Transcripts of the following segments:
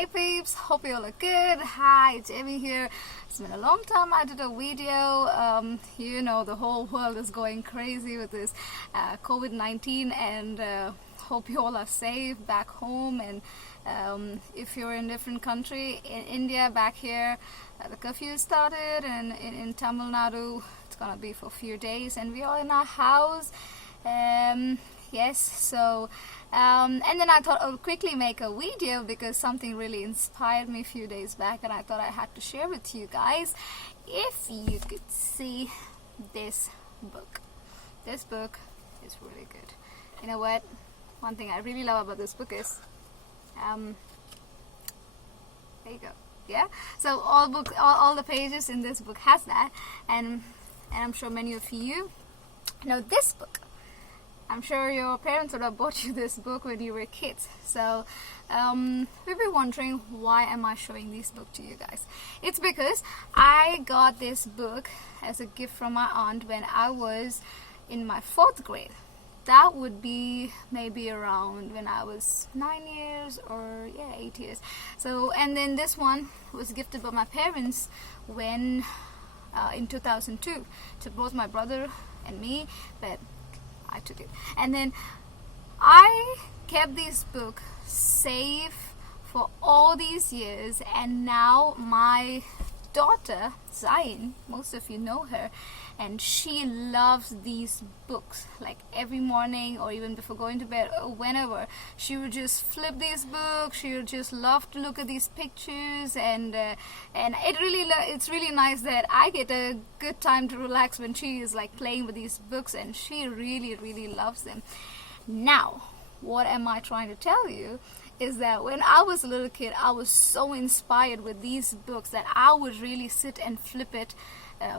Hey peeps, hope you all are good. Hi, it's Amy here. It's been a long time I did a video. The whole world is going crazy with this COVID-19 and hope you all are safe back home. And if you're in a different country, in India, back here, the curfew started, and in Tamil Nadu, it's gonna be for a few days, and we are in our house. Yes, so and then I thought I would quickly make a video because something really inspired me a few days back, and I thought I had to share with you guys. If you could see this book is really good. You know what, one thing I really love about this book is there you go. Yeah, so all the pages in this book has that, and I'm sure many of you know this book. I'm sure your parents would have bought you this book when you were kids. So you'll be wondering, why am I showing this book to you guys? It's because I got this book as a gift from my aunt when I was in my 4th grade. That would be maybe around when I was 9 years or 8 years. So, and then this one was gifted by my parents when in 2002 to both my brother and me, but I took it. And then I kept this book safe for all these years, and now my daughter Zain, most of you know her, and she loves these books. Like every morning or even before going to bed or whenever, she would just flip these books. She would just love to look at these pictures, and it's really nice that I get a good time to relax when she is like playing with these books, and she really loves them. Now, what am I trying to tell you is that when I was a little kid, I was so inspired with these books that I would really sit and flip it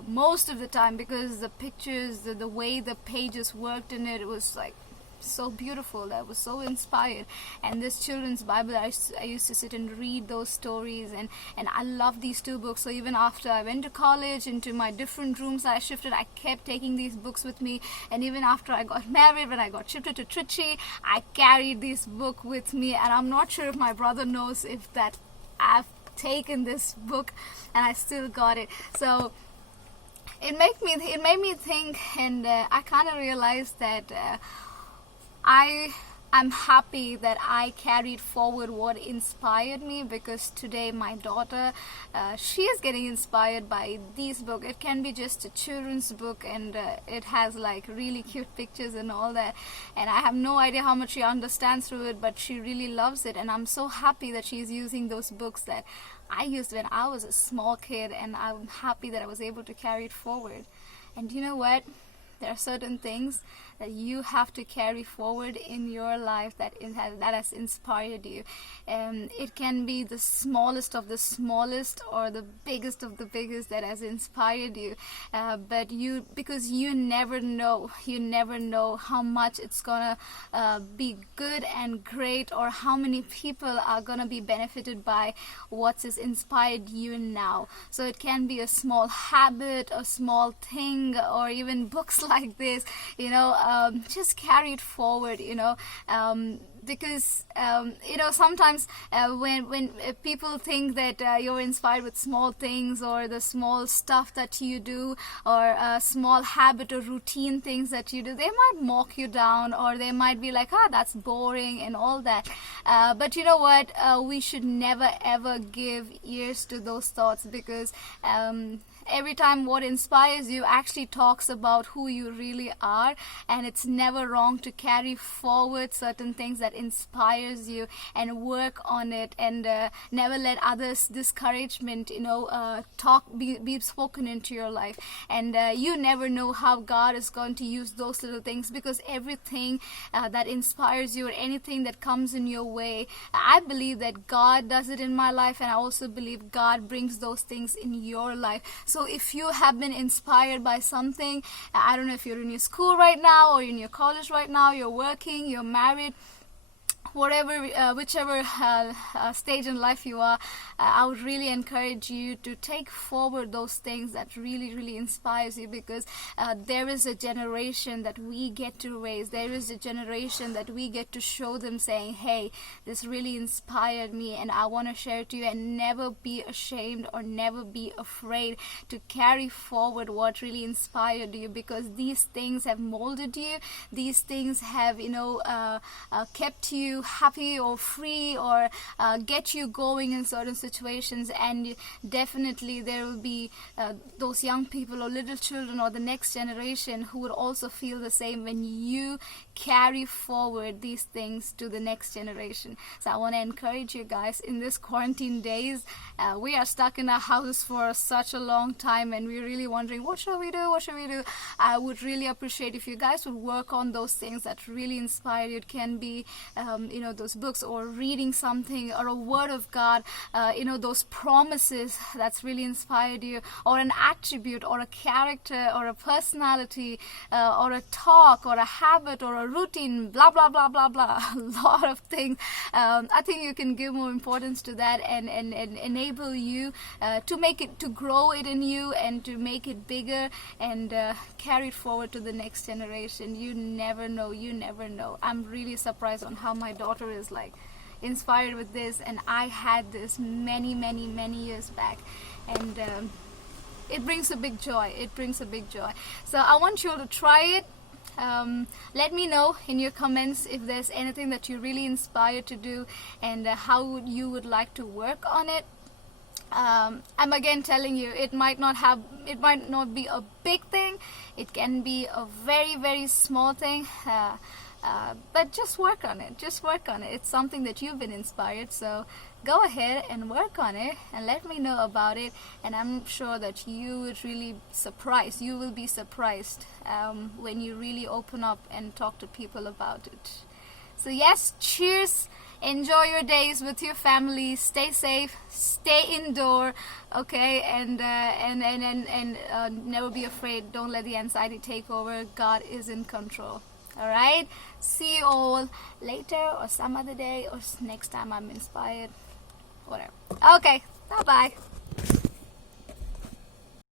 most of the time, because the pictures, the way the pages worked in it, was like so beautiful. That was so inspired. And this children's Bible, I used to sit and read those stories, and I love these 2 books. So even after I went to college, into my different rooms I shifted, I kept taking these books with me. And even after I got married, when I got shifted to Trichy, I carried this book with me. And I'm not sure if my brother knows if that I've taken this book and I still got it. So it made me think, and I kind of realized that I'm happy that I carried forward what inspired me, because today my daughter, she is getting inspired by these books. It can be just a children's book, and it has like really cute pictures and all that, and I have no idea how much she understands through it, but she really loves it. And I'm so happy that she's using those books that I used when I was a small kid, and I'm happy that I was able to carry it forward. And you know what? There are certain things that you have to carry forward in your life that has inspired you. It can be the smallest of the smallest or the biggest of the biggest that has inspired you. Because you never know how much it's gonna be good and great, or how many people are gonna be benefited by what has inspired you now. So it can be a small habit, a small thing, or even books like this, just carry it forward, because sometimes when people think that you're inspired with small things, or the small stuff that you do, or a small habit or routine things that you do, they might mock you down, or they might be like, that's boring and all that. But you know what, we should never ever give ears to those thoughts, because every time what inspires you actually talks about who you really are, and it's never wrong to carry forward certain things that inspires you and work on it, and never let others' discouragement be spoken into your life. And you never know how God is going to use those little things, because everything that inspires you, or anything that comes in your way, I believe that God does it in my life, and I also believe God brings those things in your life. So if you have been inspired by something, I don't know if you're in your school right now, or in your college right now, you're working, you're married, whatever, whichever stage in life you are, I would really encourage you to take forward those things that really inspires you, because there is a generation that we get to raise. There is a generation that we get to show them, saying, hey, this really inspired me and I want to share it to you. And never be ashamed or never be afraid to carry forward what really inspired you, because these things have molded you. These things have, kept you happy or free, or get you going in certain situations. And definitely there will be those young people or little children or the next generation who would also feel the same when you carry forward these things to the next generation. So I want to encourage you guys, in this quarantine days, we are stuck in our house for such a long time and we're really wondering, what should we do? I would really appreciate if you guys would work on those things that really inspire you. It can be those books, or reading something, or a word of God, those promises that's really inspired you, or an attribute, or a character, or a personality, or a talk, or a habit, or a routine, blah blah blah blah blah. A lot of things. I think you can give more importance to that and enable you to grow it in you and to make it bigger and carry it forward to the next generation. You never know. I'm really surprised on how my daughter is like inspired with this, and I had this many years back, and it brings a big joy. So I want you all to try it. Let me know in your comments if there's anything that you're really inspired to do, and how you would like to work on it. I'm again telling you, it might not be a big thing. It can be a very small thing, but just work on it. It's something that you've been inspired, so go ahead and work on it and let me know about it. And I'm sure that you will be surprised when you really open up and talk to people about it. So yes, cheers. Enjoy your days with your family. Stay safe. Stay indoor. Okay, and never be afraid. Don't let the anxiety take over. God is in control. All right. See you all later, or some other day, or next time I'm inspired. Whatever. Okay. Bye bye.